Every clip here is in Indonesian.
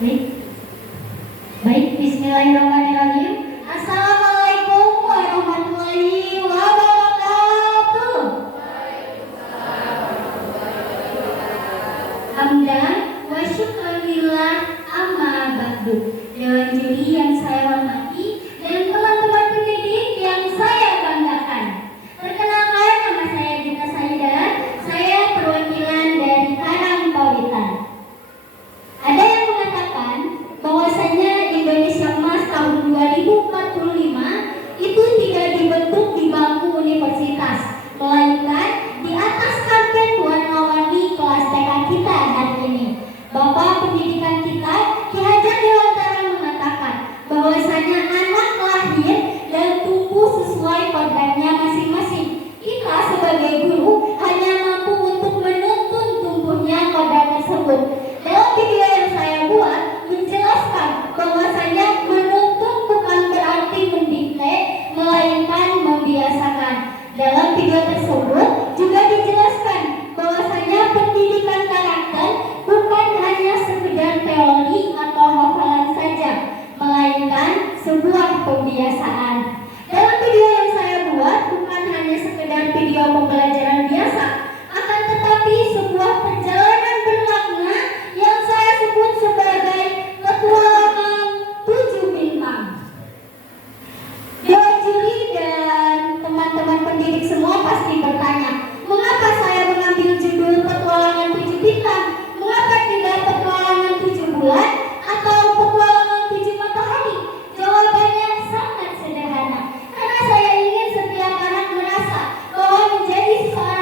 Baik, baik, Bismillahirrahmanirrahim. Assalamualaikum warahmatullahi wabarakatuh. Hamdan wa syukranillah amma ba'du. Dewan juri yang saya hormati dan teman-teman pendidik yang saya banggakan. Perkenalkan, nama saya Gita Saidah. Saya perwakilan dari Karang Pawitan. Ada yang mengatakan bahwasanya Indonesia Emas tahun 2045 itu tidak dibentuk di bangku universitas, melainkan di atas karpet warna-warni kelas TK kita hari ini. Bapak pendidikan kita, Ki Hajar Dewantara, mengatakan bahwasanya anak lahir dan tumbuh sesuai kodratnya masing-masing. Kita sebagai guru hanya mampu untuk menuntun tumbuhnya kodrat tersebut. Dalam video yang saya buat menjelaskan bahwasanya menuntun bukan berarti mendikte, melainkan membiasakan. Dalam video tersebut juga dijelaskan bahwasanya pendidikan karakter bukan hanya sekedar teori atau hafalan saja, melainkan sebuah pembiasaan. Dalam video yang saya buat bukan hanya sekedar video pembelajaran biasa, akan tetapi sebuah perjalanan bermakna yang saya sebut sebagai petualangan 7 bintang. Dewan juri dan teman-teman pendidik semua pasti bertanya, mengapa saya mengambil judul petualangan 7 bintang? Mengapa tidak petualangan 7 bulan atau petualangan 7 matahari? Jawabannya sangat sederhana, karena saya ingin setiap anak merasa bahwa menjadi seorang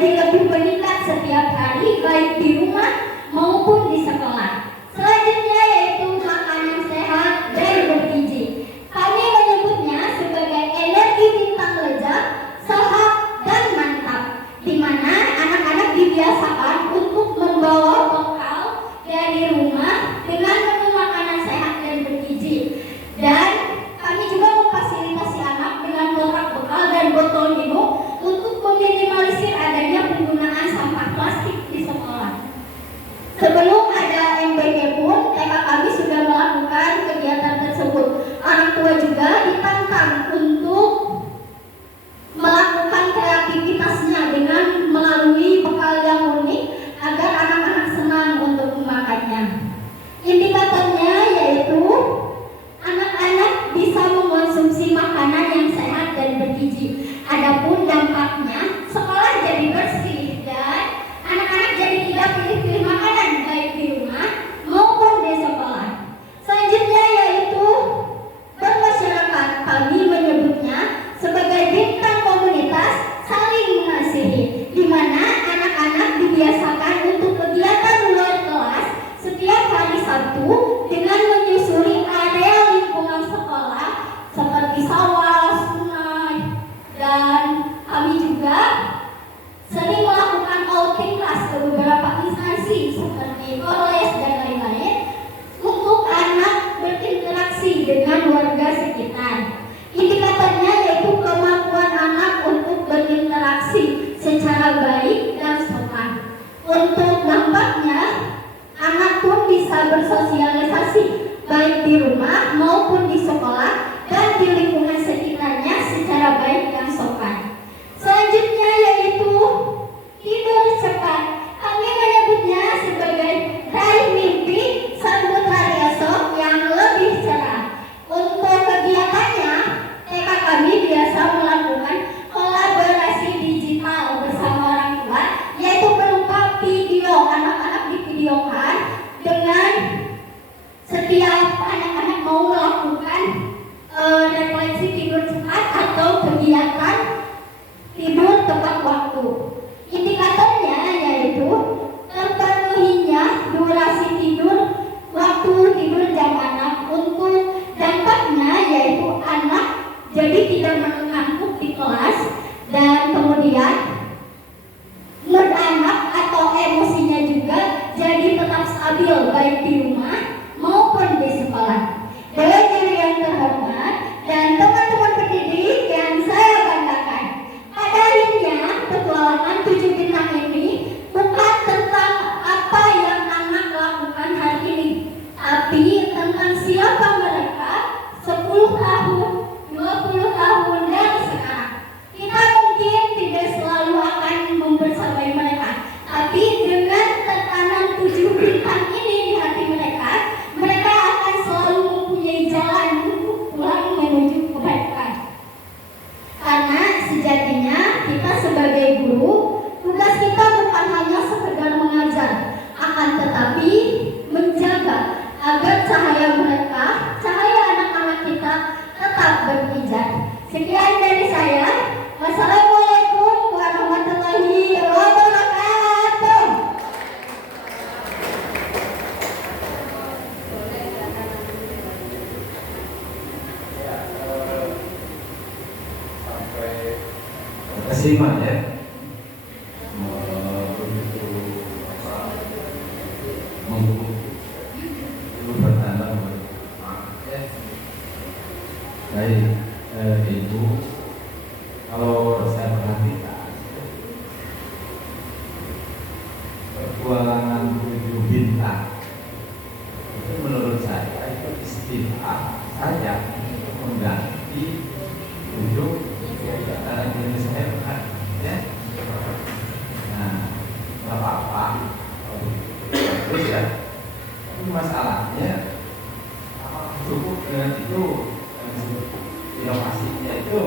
menjadi lebih meningkat setiap hari, baik di rumah maupun di sekolah. Selanjutnya yaitu makanan sehat dan bergizi. Kami menyebutnya sebagai energi bintang lezat, sehat dan mantap, di mana anak-anak dibiasakan untuk membawa bekal dari rumah dengan menu makanan sehat dan bergizi. Dan kami juga memfasilitasi anak dengan kotak bekal dan botol minum untuk meminimalisir adanya penggunaan sampah plastik di sekolah. Sebelum ada MBG pun, TK kami sudah melakukan kegiatan tersebut. Orang tua juga ditantang untuk melakukan kreativitasnya dengan melalui bekal yang unik agar anak-anak senang untuk memakannya. Indikatornya yaitu anak-anak bisa mengonsumsi makanan yang sehat dan bergizi. Adapun dampaknya, sekolah jadi bersih dan anak-anak jadi tidak pilih-pilih makanan baik di rumah maupun di sekolah. Selanjutnya yaitu bermasyarakat. Kami menyebutnya sebagai bintang komunitas saling mengasihi, di mana anak-anak dibiasakan untuk kegiatan luar kelas setiap hari Sabtu dengan menyusuri area lingkungan sekolah seperti sawah, sungai, dan kami juga sering melakukan outing kelas ke beberapa instansi seperti Polres dan lain-lain untuk anak berinteraksi dengan warga sekitar. Indikatornya yaitu kemampuan anak untuk berinteraksi secara baik dan sopan. Untuk dampaknya, anak pun bisa bersosialisasi baik di rumah maupun di sekolah dan di lingkungan sekitarnya secara baik dan sopan. Selanjutnya yaitu tidur cepat. Kami menyebutnya sebagai raih mimpi sambut hari esok yang lebih cerah. Untuk kegiatannya, TK kami biasa melakukan kolaborasi digital bersama orang tua, yaitu berupa video. Anak-anak divideokan dengan setiap anak-anak mau melakukan refleksi tidur cepat atau kegiatan tidur tepat waktu. Indikatornya yaitu terpenuhinya durasi tidur, waktu tidur jam anak. Untuk dampaknya yaitu anak jadi tidak mengantuk di kelas, dan kemudian mood anak atau emosinya juga jadi tetap stabil baik di rumah maupun di sekolah. Dewan juri yang terhormat dan teman-teman pendidik yang saya banggakan, pada akhirnya petualangan 7 bintang ini bukan tentang apa yang anak lakukan hari ini, tapi tentang siapa mereka 10 tahun, 20 tahun dari sekarang. Kita mungkin tidak selalu akan membersamai mereka, tapi dengan tekanan 7 bintang ini di hati mereka, mereka akan selalu mempunyai jalan untuk pulang menuju kebaikan. Karena sejatinya kita sebagai guru, tugas kita bukan hanya sekedar mengajar, akan tetapi menjaga agar cahaya mereka, cahaya anak-anak kita tetap berkijar. Sekian dari saya. Wassalamualaikum warahmatullahi wabarakatuh. Kesimpan ya. Baik, Ibu, kalau saya perhatikan petualangan 7 bintang itu menurut saya itu istilah saja untuk mengganti 7 kegiatan jenis hebat ya. Nah, nggak apa-apa, bagus ya. Tapi masalahnya cukup dengan itu. Inovasinya itu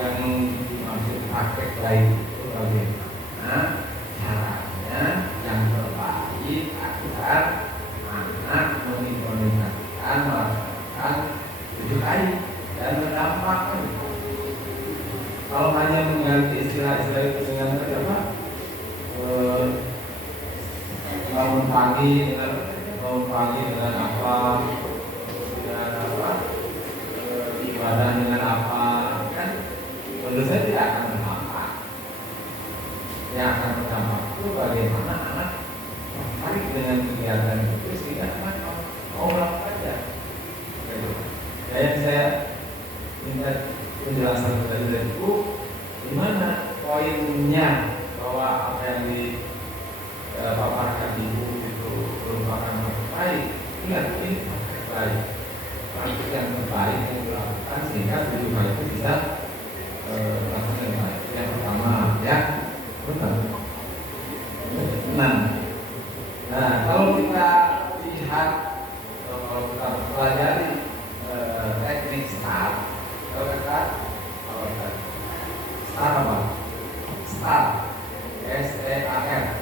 yang dimaksud praktek baik itu bagaimana caranya yang terbaik agar anak mengimplementasikan melaksanakan 7 kali dan berdampak. Kalau hanya menggali istilah-istilah itu dengan apa? Bangun pagi dengan apa? Dengan apa? Ibadah dengan apa? Kan menurut saya tidak akan berdampak. Yang akan berdampak itu bagaimana anak tertarik dengan kegiatan itu sehingga anak mau melakukan aja. Yang saya minta penjelasan dari itu, di mana poinnya bahwa apa yang dipaparkan ibu itu merupakan yang terbaik. Ingat, ini yang terbaik. Praktik yang terbaik yang dilakukan sehingga tujuan itu bisa melakukan yang baik. Yang pertama, ya, benar. Nah, kalau kita lihat, kalau kita pelajari teknik STAR, STAR apa? STAR, STAR,